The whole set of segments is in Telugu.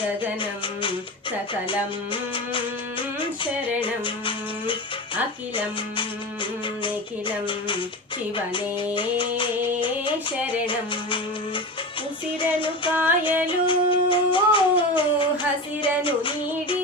गगनं सकलं शरणम् अखिलं निखिलं शिवने शरणम् उसिरनु कायलु हसिरनु नीडि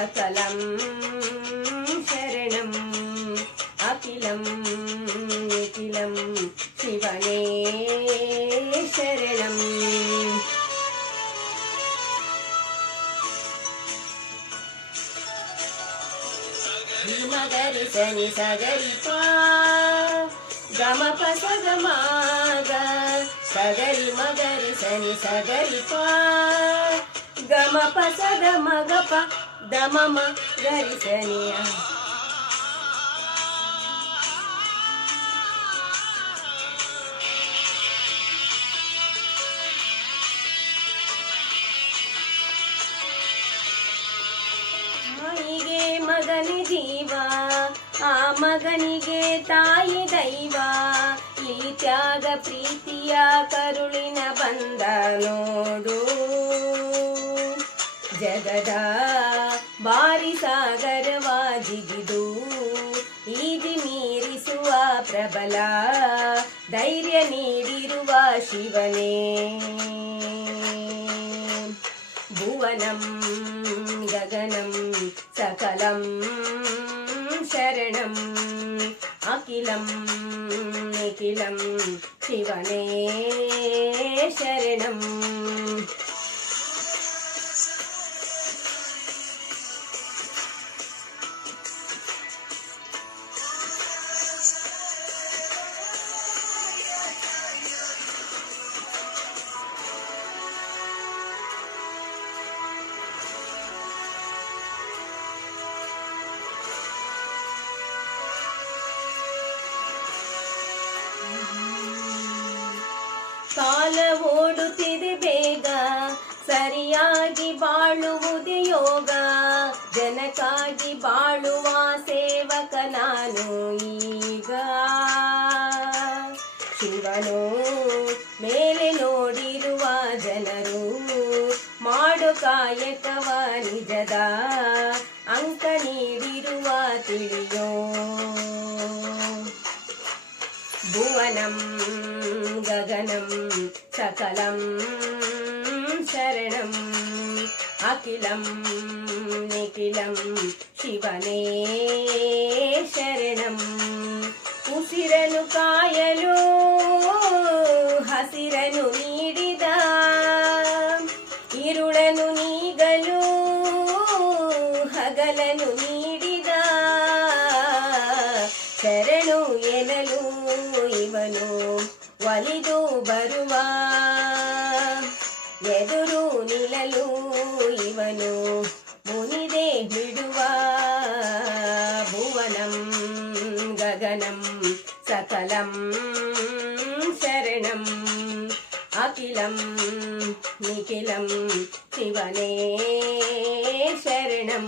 సకలం శరణం అఖిలం నిఖిలం శివనే శరణం. మగరి సని సగరి పా గమ పస గమాగ సగరి మగరి సని సగరి పా గమ పస గమ ದಮಮ ಗರಿಸನೆಯ ತಾಯಿಗೆ ಮಗನಿ ಜೀವ, ಆ ಮಗನಿಗೆ ತಾಯಿ ದೈವ. ಈ ತ್ಯಾಗ ಪ್ರೀತಿಯ ಕರುಳಿನ ಬಂದ ನೋಡು. ಜಗದ ಬಾರಿ ಸಾಗರವಾಜಿಗಿದು ಈಜಿ ಮೀರಿಸುವ ಪ್ರಬಲ ಧೈರ್ಯ ನೀಡಿರುವ ಶಿವನೇ. ಭುವನಂ, ಗಗನಂ, ಸಕಲಂ, ಶರಣಂ, ಅಖಿಲಂ, ನಿಖಿಲಂ, ಶಿವನೇ ಶರಣಂ. ಕಾಲ ಓಡುತ್ತಿದೆ ಬೇಗ. ಸರಿಯಾಗಿ ಬಾಳುವುದೇ ಯೋಗ. ಜನಕ್ಕಾಗಿ ಬಾಳುವ ಸೇವಕ ನಾನು ಈಗ. ಶಿವನು ಮೇಲೆ ನೋಡಿರುವ ಜನರು ಮಾಡು ಕಾಯಕವ ನಿಜದ. ಅಂಕ ನೀಡಿರುವ ತಿಳಿಯೋ భువనం గగనం సకలం శరణం అఖిలం నిఖిలం శివనే శరణం. ఉసిరను కాయలు హసిరను నీడిద. ఇరుడను నీగలు హగలను నీడిద. శరణు ఎనలు ಇವನು ಒಲಿದು ಬರುವ ಎದುರು ನಿಲ್ಲಲು ಇವನು ಮುನಿದೆ ಬಿಡುವ ಭುವನಂ ಗಗನಂ ಸಕಲಂ శరణం అఖిలం నిఖిలం శివనే శరణం